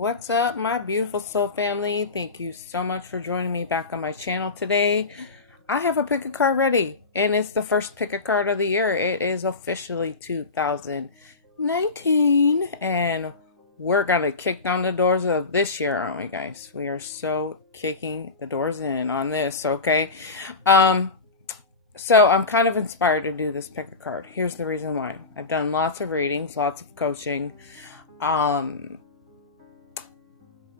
What's up, my beautiful soul family? Thank you so much for joining me back on my channel today. I have a pick a card ready, and it's the first pick a card of the year. It is officially 2019, and we're gonna kick down the doors of this year, aren't we, guys? We are so kicking the doors in on this, okay? So I'm kind of inspired to do this pick a card. Here's the reason why. I've done lots of readings, lots of coaching,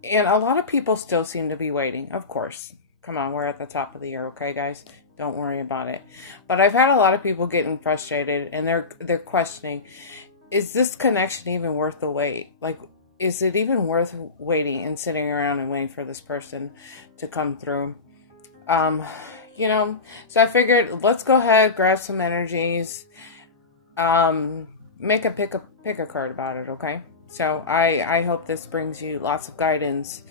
and a lot of people still seem to be waiting, of course. Come on, we're at the top of the year, okay, guys? Don't worry about it. But I've had a lot of people getting frustrated, and they're questioning, is this connection even worth the wait? Like, is it even worth waiting and sitting around and waiting for this person to come through? You know, so I figured, let's go ahead, grab some energies, make a pick a card about it, okay? So I hope this brings you lots of guidance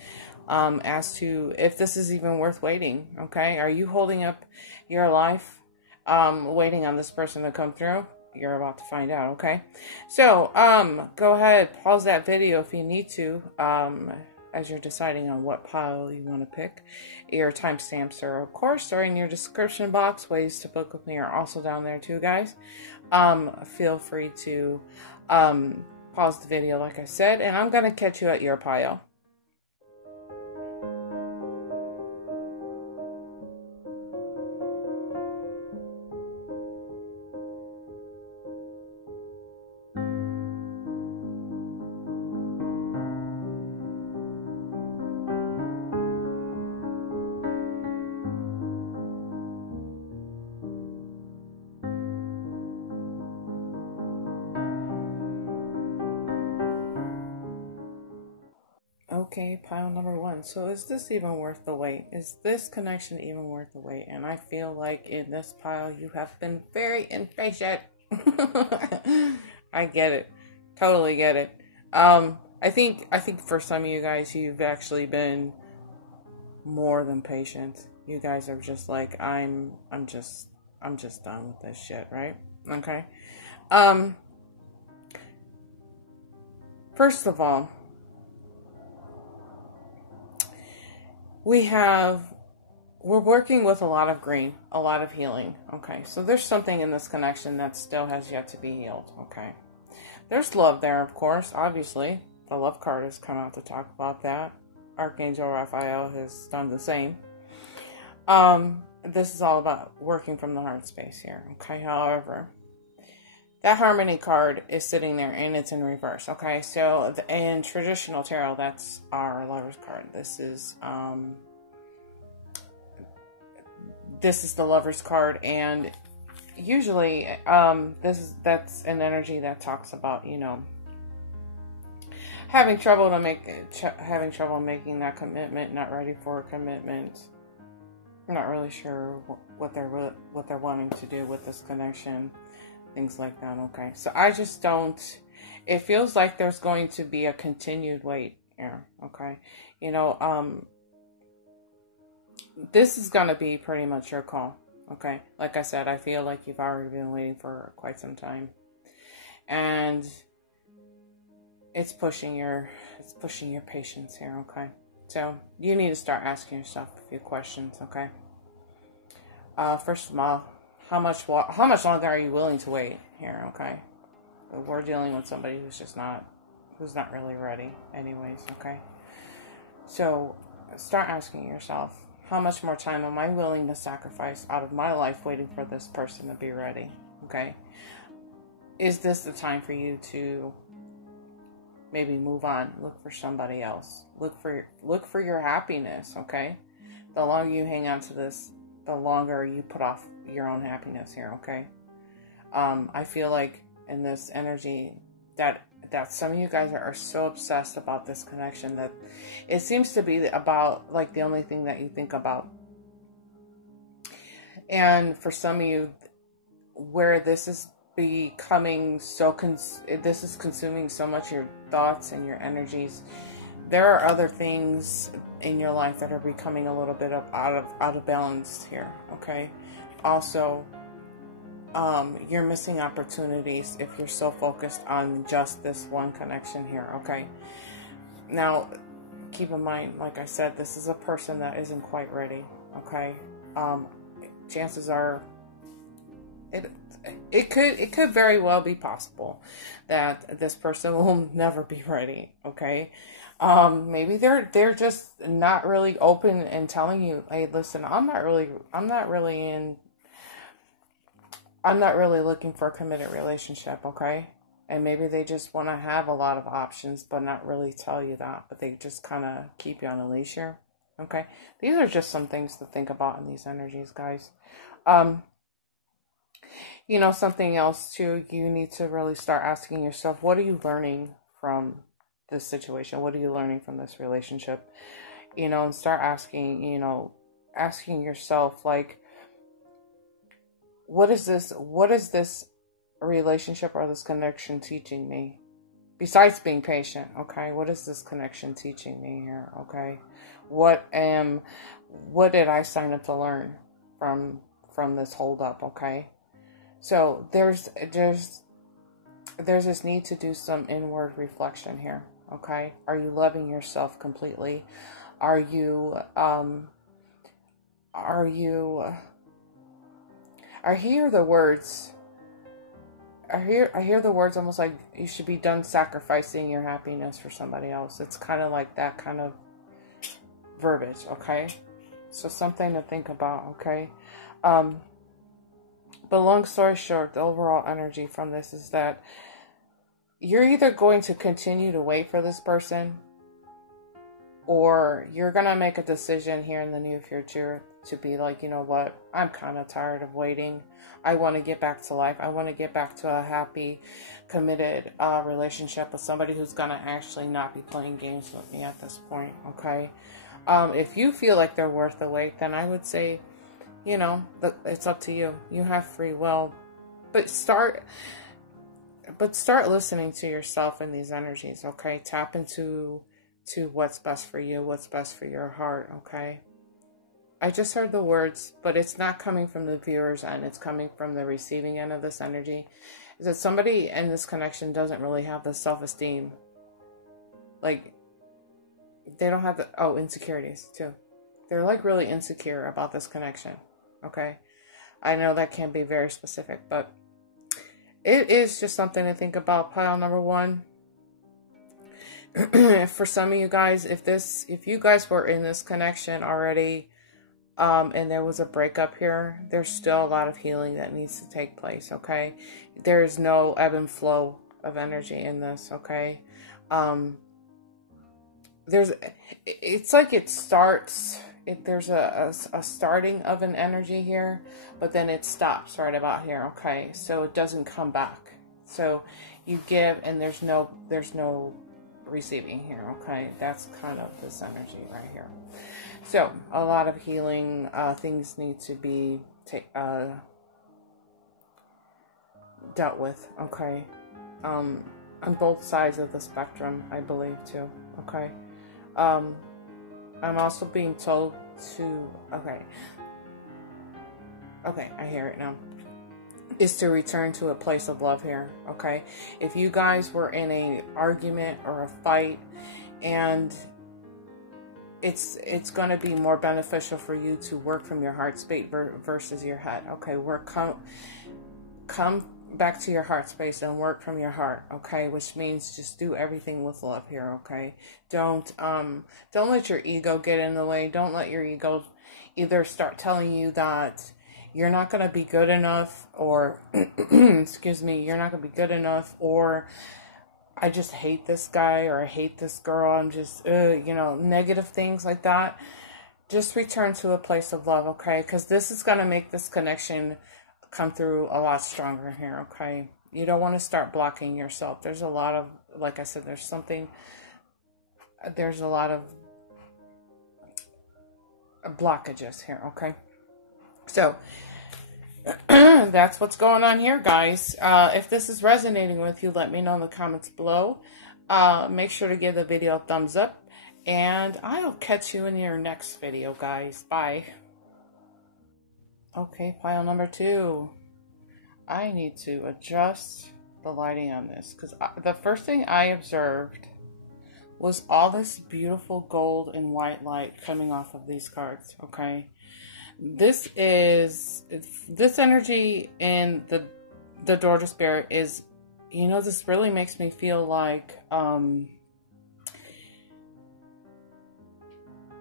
as to if this is even worth waiting, okay? Are you holding up your life waiting on this person to come through? You're about to find out, okay? So go ahead, pause that video if you need to as you're deciding on what pile you want to pick. Your timestamps are, of course, are in your description box. Ways to book with me are also down there too, guys. Feel free to pause the video, like I said, and I'm going to catch you at your pile. Okay, pile number one. So is this even worth the wait? Is this connection even worth the wait? And I feel like in this pile you have been very impatient. I get it. Totally get it. I think for some of you guys, you've actually been more than patient. You guys are just like, I'm just done with this shit, right? Okay. First of all, we're working with a lot of green, a lot of healing, okay? So there's something in this connection that still has yet to be healed, okay? There's love there, of course, obviously. The love card has come out to talk about that. Archangel Raphael has done the same. This is all about working from the heart space here, okay? However, that harmony card is sitting there and it's in reverse, okay? So in traditional tarot, that's our lover's card. This is the lover's card, and usually that's an energy that talks about, you know, having trouble making that commitment, not ready for a commitment, not really sure what they're wanting to do with this connection. Things like that, okay? So I just don't, it feels like there's going to be a continued wait here, okay? You know, this is going to be pretty much your call, okay? Like I said, I feel like you've already been waiting for quite some time. And it's pushing your patience here, okay? So you need to start asking yourself a few questions, okay? First of all, how much longer are you willing to wait here, okay? We're dealing with somebody who's not really ready anyways, okay? So start asking yourself, how much more time am I willing to sacrifice out of my life waiting for this person to be ready, okay? Is this the time for you to maybe move on, look for somebody else, look for your happiness, okay? The longer you hang on to this, the longer you put off your own happiness here, okay? I feel like in this energy that some of you guys are so obsessed about this connection that it seems to be about like the only thing that you think about. And for some of you, where this is becoming so this is consuming so much of your thoughts and your energies, there are other things in your life that are becoming a little bit out of balance here, okay? Also, you're missing opportunities if you're so focused on just this one connection here, okay? Now, keep in mind, like I said, this is a person that isn't quite ready, okay? Chances are, it could very well be possible that this person will never be ready, okay? Maybe they're just not really open and telling you, hey, listen, I'm not really looking for a committed relationship, okay? And maybe they just want to have a lot of options, but not really tell you that. But they just kind of keep you on a leash here, okay? These are just some things to think about in these energies, guys. You know, something else too, you need to really start asking yourself, what are you learning from this situation? What are you learning from this relationship? You know, and start asking yourself, like, what is this relationship or this connection teaching me? Besides being patient, okay? What is this connection teaching me here, okay? What did I sign up to learn from this hold up, okay? So there's this need to do some inward reflection here, okay? Are you loving yourself completely? I hear the words almost like you should be done sacrificing your happiness for somebody else. It's kind of like that kind of verbiage, okay? So something to think about, okay? But long story short, the overall energy from this is that you're either going to continue to wait for this person, or you're going to make a decision here in the near future to be like, you know what, I'm kind of tired of waiting. I want to get back to life. I want to get back to a happy, committed relationship with somebody who's going to actually not be playing games with me at this point, okay? If you feel like they're worth the wait, then I would say, you know, it's up to you. You have free will. But start listening to yourself in these energies, okay? Tap into what's best for you, what's best for your heart, okay? I just heard the words, but it's not coming from the viewer's end. It's coming from the receiving end of this energy. Is that somebody in this connection doesn't really have the self-esteem. Like, they don't have the, insecurities too. They're like really insecure about this connection, okay? I know that can be very specific, but it is just something to think about. Pile number one. For some of you guys, if you guys were in this connection already, and there was a breakup here, there's still a lot of healing that needs to take place, okay? There's no ebb and flow of energy in this, okay? It's like it starts, there's a starting of an energy here, but then it stops right about here, okay? So it doesn't come back. So you give, and there's no receiving here, okay? That's kind of this energy right here. So a lot of healing things need to be dealt with, okay? On both sides of the spectrum, I believe too, okay? I'm also being told to, okay, I hear it now, is to return to a place of love here, okay? If you guys were in an argument or a fight, and it's going to be more beneficial for you to work from your heart space versus your head, okay? Come back to your heart space and work from your heart, okay? Which means just do everything with love here, okay? Don't let your ego get in the way. Don't let your ego either start telling you that you're not going to be good enough, or excuse me, you're not going to be good enough, or I just hate this guy, or I hate this girl, I'm just, you know, negative things like that. Just return to a place of love, okay? Because this is going to make this connection come through a lot stronger here, okay? You don't want to start blocking yourself. There's a lot of, like I said, there's a lot of blockages here, okay? So that's what's going on here, guys. If this is resonating with you, let me know in the comments below. Make sure to give the video a thumbs up, and I'll catch you in your next video, guys. Bye. Okay, pile number 2. I need to adjust the lighting on this, because the first thing I observed was all this beautiful gold and white light coming off of these cards, okay? This energy in the door to spirit is, you know, this really makes me feel like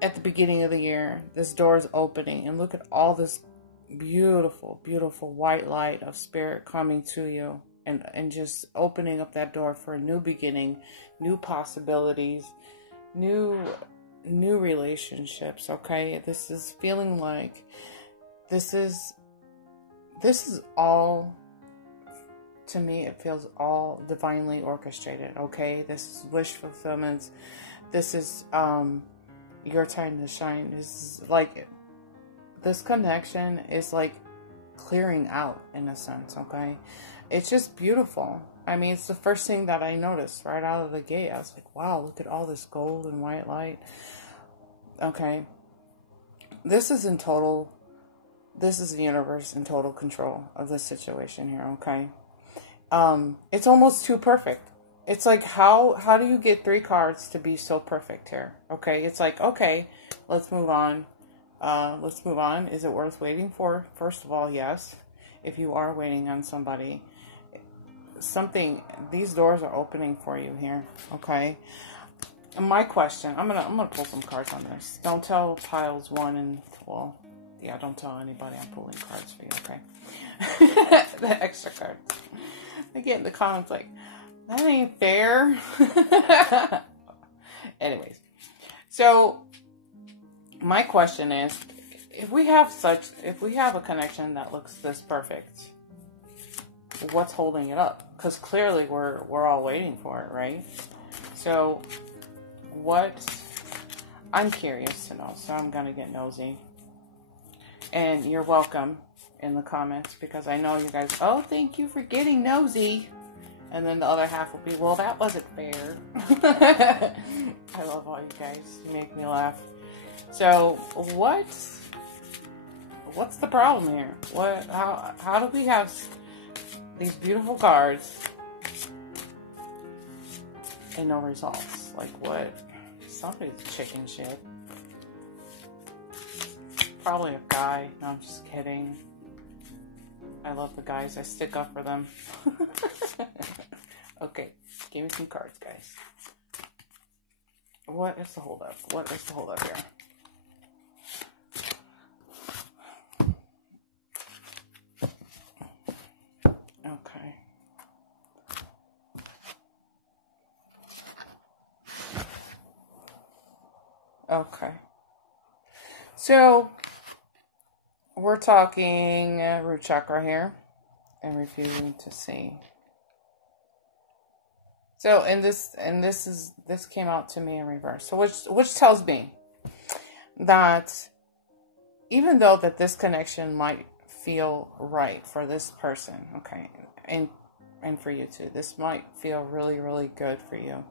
at the beginning of the year, this door is opening, and look at all this beautiful, beautiful white light of spirit coming to you, and just opening up that door for a new beginning, new possibilities, new relationships. Okay, this is feeling like this is all, to me it feels all divinely orchestrated. Okay, this is wish fulfillment. This is your time to shine. This is like, this connection is like clearing out in a sense. Okay, it's just beautiful. I mean, it's the first thing that I noticed right out of the gate. I was like, wow, look at all this gold and white light. Okay, this is the universe in total control of the situation here. Okay, it's almost too perfect. It's like, how do you get 3 cards to be so perfect here? Okay, it's like, okay, let's move on. Let's move on. Is it worth waiting for? First of all, yes. If you are waiting on somebody, these doors are opening for you here. Okay. And my question, I'm gonna pull some cards on this. Don't tell piles 1 and, well, yeah, don't tell anybody I'm pulling cards for you. Okay. The extra cards. I get in the comments like, that ain't fair. Anyways, so my question is, if we have a connection that looks this perfect, what's holding it up? Because clearly we're all waiting for it, right? So I'm curious to know, so I'm gonna get nosy. And you're welcome in the comments, because I know you guys, oh, thank you for getting nosy. And then the other half will be, well, that wasn't fair. I love all you guys. You make me laugh. So, what's the problem here? How do we have these beautiful cards and no results? Like, what? Somebody's chicken shit. Probably a guy. No, I'm just kidding. I love the guys. I stick up for them. Okay, give me some cards, guys. What is the holdup? What is the holdup here? Okay. Okay. So, we're talking root chakra here, and refusing to see. So, this came out to me in reverse. So, which tells me that even though that this connection might feel right for this person, okay, and for you too, this might feel really, really good for you.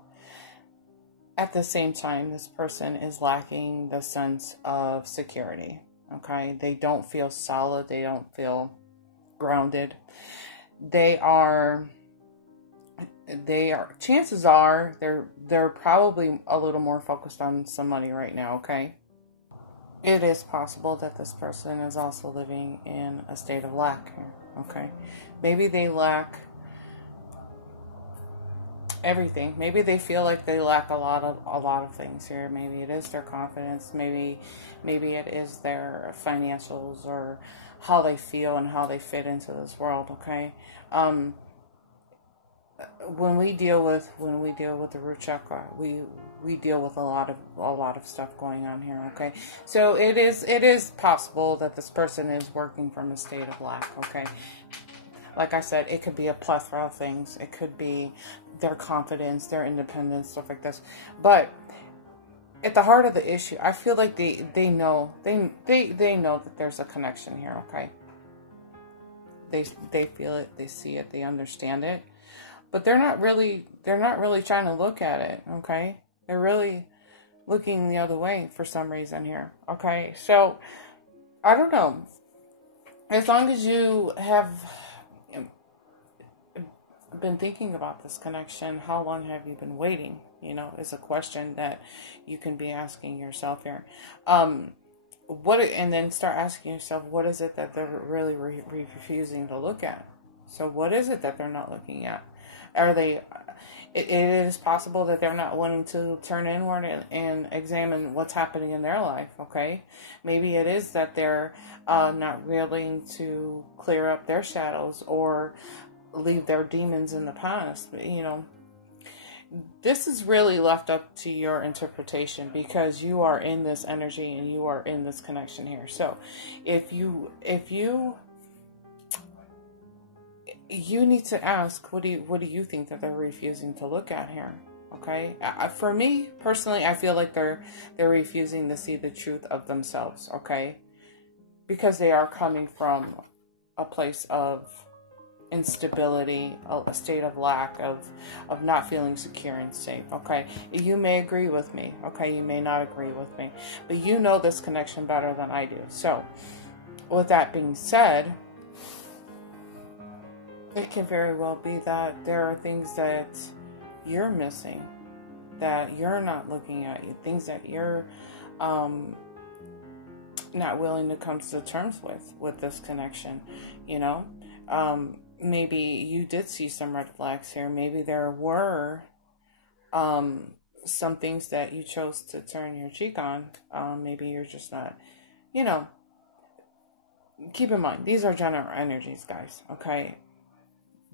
At the same time, this person is lacking the sense of security. Okay, they don't feel solid. They don't feel grounded. They are. Chances are they're probably a little more focused on some money right now. Okay, it is possible that this person is also living in a state of lack here. Okay, maybe they lack everything. Maybe they feel like they lack a lot of things here. Maybe it is their confidence. Maybe it is their financials, or how they feel and how they fit into this world. Okay. When we deal with the root chakra, we deal with a lot of stuff going on here. Okay. So it is possible that this person is working from a state of lack. Okay. Like I said, it could be a plethora of things. It could be their confidence, their independence, stuff like this. But at the heart of the issue, I feel like they know that there's a connection here. Okay, they feel it, they see it, they understand it, but they're not really trying to look at it. Okay, they're really looking the other way for some reason here. Okay, so I don't know. As long as you have been thinking about this connection? How long have you been waiting? You know, is a question that you can be asking yourself here. And then start asking yourself, what is it that they're really refusing to look at? So what is it that they're not looking at? Are they, it is possible that they're not wanting to turn inward and examine what's happening in their life, okay? Maybe it is that they're not willing to clear up their shadows or leave their demons in the past. You know, this is really left up to your interpretation, because you are in this energy and you are in this connection here. So if you need to ask, what do you think that they're refusing to look at here? Okay, for me personally, I feel like they're refusing to see the truth of themselves. Okay, because they are coming from a place of instability, a state of lack, of not feeling secure and safe. Okay, you may agree with me. Okay, you may not agree with me, but you know this connection better than I do. So with that being said, it can very well be that there are things that you're missing, that you're not looking at, things that you're not willing to come to terms with this connection. You know, maybe you did see some red flags here. Maybe there were some things that you chose to turn your cheek on. Maybe you're just not, you know, keep in mind, these are general energies, guys, okay?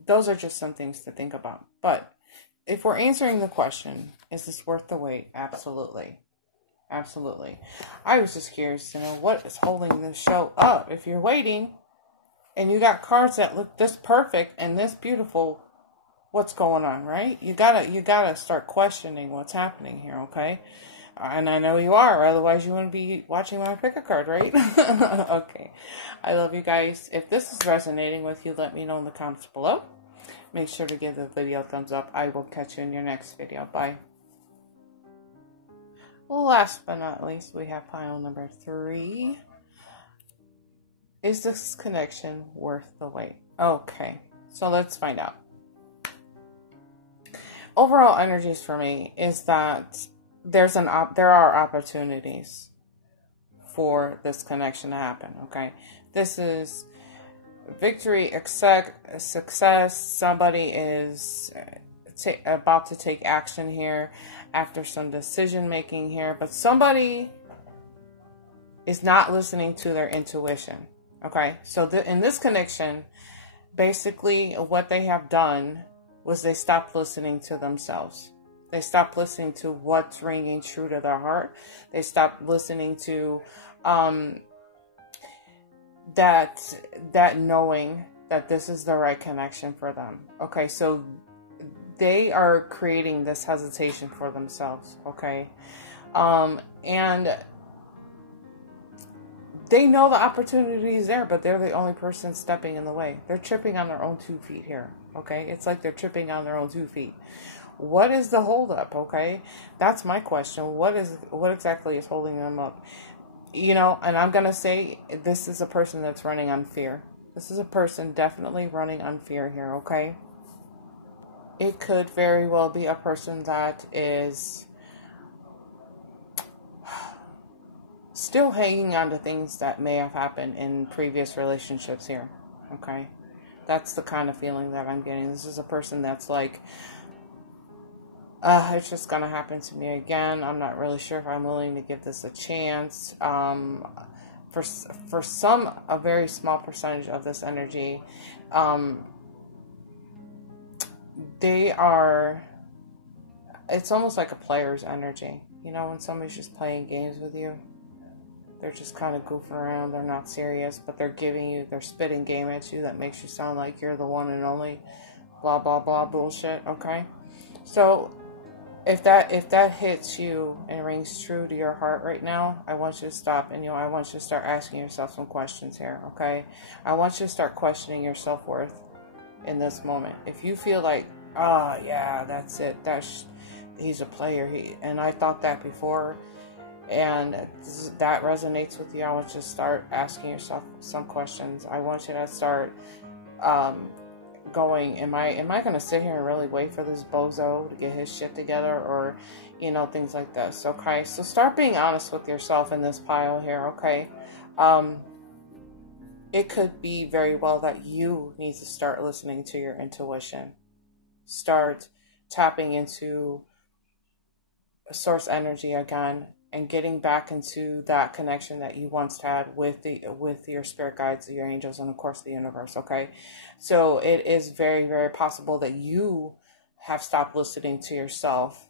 Those are just some things to think about. But if we're answering the question, is this worth the wait? Absolutely. Absolutely. I was just curious to know what is holding this show up. If you're waiting and you got cards that look this perfect and this beautiful, what's going on, right? You gotta start questioning what's happening here, okay? And I know you are, otherwise you wouldn't be watching when I pick a card, right? Okay. I love you guys. If this is resonating with you, let me know in the comments below. Make sure to give the video a thumbs up. I will catch you in your next video. Bye. Last but not least, we have pile number 3. Is this connection worth the wait? Okay, so let's find out. Overall energies for me is that there are opportunities for this connection to happen. Okay, this is victory, success. Somebody is about to take action here after some decision making here, but somebody is not listening to their intuition. Okay, so in this connection, basically what they have done was they stopped listening to themselves. They stopped listening to what's ringing true to their heart. They stopped listening to that knowing that this is the right connection for them. Okay, so they are creating this hesitation for themselves. Okay, and they know the opportunity is there, but they're the only person stepping in the way. They're tripping on their own 2 feet here. Okay, it's like they're tripping on their own 2 feet. What is the holdup? Okay, that's my question. What exactly is holding them up? You know, and I'm gonna say this is a person that's running on fear. This is a person definitely running on fear here. Okay, it could very well be a person that is still hanging on to things that may have happened in previous relationships here. Okay, that's the kind of feeling that I'm getting. This is a person that's like, it's just gonna happen to me again. I'm not really sure if I'm willing to give this a chance. For some, a very small percentage of this energy, they are, it's almost like a player's energy. You know, when somebody's just playing games with you, they're just kind of goofing around. They're not serious, but they're spitting game at you that makes you sound like you're the one and only blah, blah, blah bullshit. Okay. So if that hits you and rings true to your heart right now, I want you to stop and, I want you to start asking yourself some questions here. Okay. I want you to start questioning your self-worth in this moment. If you feel like, oh yeah, that's it. He's a player. And I thought that before, and that resonates with you, I want you to start asking yourself some questions. I want you to start going, am I going to sit here and really wait for this bozo to get his shit together, or, you know, things like this, okay? So start being honest with yourself in this pile here, okay? It could be very well that you need to start listening to your intuition. Start tapping into source energy again, and getting back into that connection that you once had with your spirit guides, your angels, and of course the universe, okay? So it is very, very possible that you have stopped listening to yourself,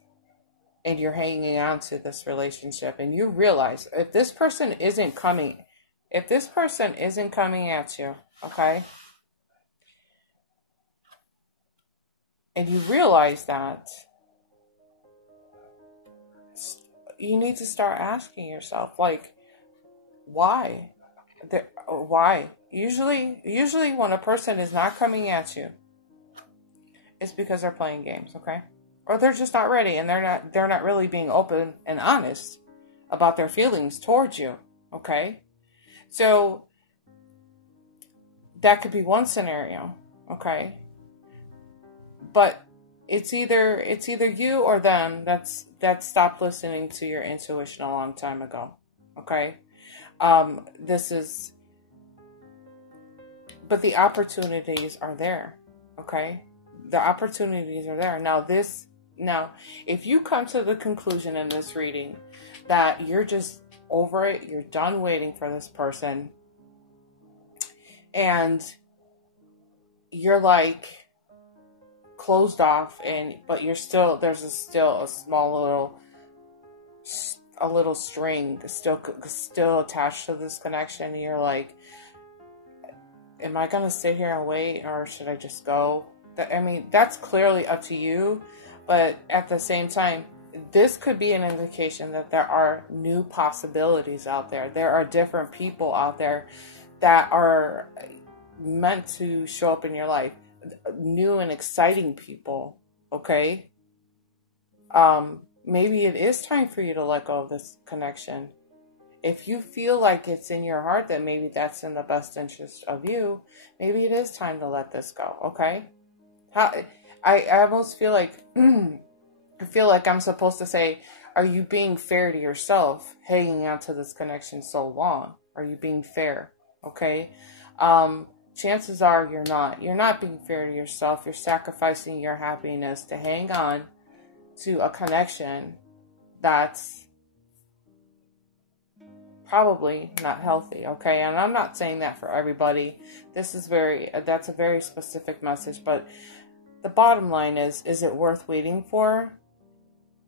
and you're hanging on to this relationship, and you realize if this person isn't coming at you, okay? And you realize that, you need to start asking yourself, like, why? Why? Usually when a person is not coming at you, it's because they're playing games, okay? Or they're just not ready, and they're not really being open and honest about their feelings towards you, okay? So that could be one scenario, okay? But it's either you or them that stopped listening to your intuition a long time ago, okay? But the opportunities are there, okay? The opportunities are there. Now, if you come to the conclusion in this reading that you're just over it, you're done waiting for this person, and you're like closed off, but there's still a small little string still attached to this connection, and you're like, am I gonna sit here and wait, or should I just go? I mean, that's clearly up to you, but at the same time, this could be an indication that there are new possibilities out there. There are different people out there that are meant to show up in your life. New and exciting people, okay? Maybe it is time for you to let go of this connection. If you feel like it's in your heart that maybe that's in the best interest of you, maybe it is time to let this go, okay? I almost feel like I'm supposed to say, are you being fair to yourself hanging on to this connection so long? Are you being fair? Okay? Chances are you're not. You're not being fair to yourself. You're sacrificing your happiness to hang on to a connection that's probably not healthy, okay? And I'm not saying that for everybody. That's a very specific message, but the bottom line is it worth waiting for?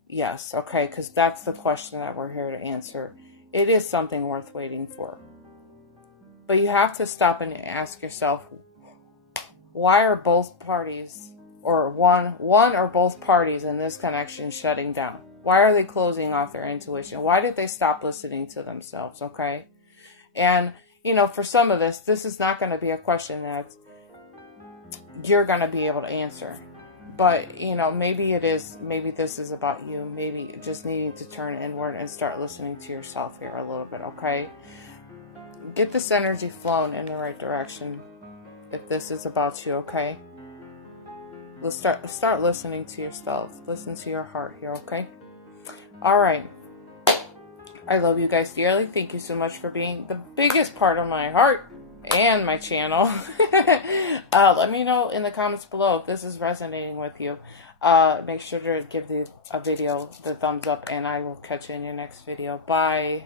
Yes, okay, because that's the question that we're here to answer. It is something worth waiting for. But you have to stop and ask yourself, why are both parties, or one or both parties in this connection shutting down? Why are they closing off their intuition? Why did they stop listening to themselves, okay? And, for some of this is not going to be a question that you're going to be able to answer. But, maybe this is about you. Maybe just needing to turn inward and start listening to yourself here a little bit, okay? Get this energy flowing in the right direction if this is about you, okay? Let's start listening to yourself. Listen to your heart here, okay? All right. I love you guys dearly. Thank you so much for being the biggest part of my heart and my channel. Let me know in the comments below if this is resonating with you. Make sure to give the video the thumbs up, and I will catch you in your next video. Bye.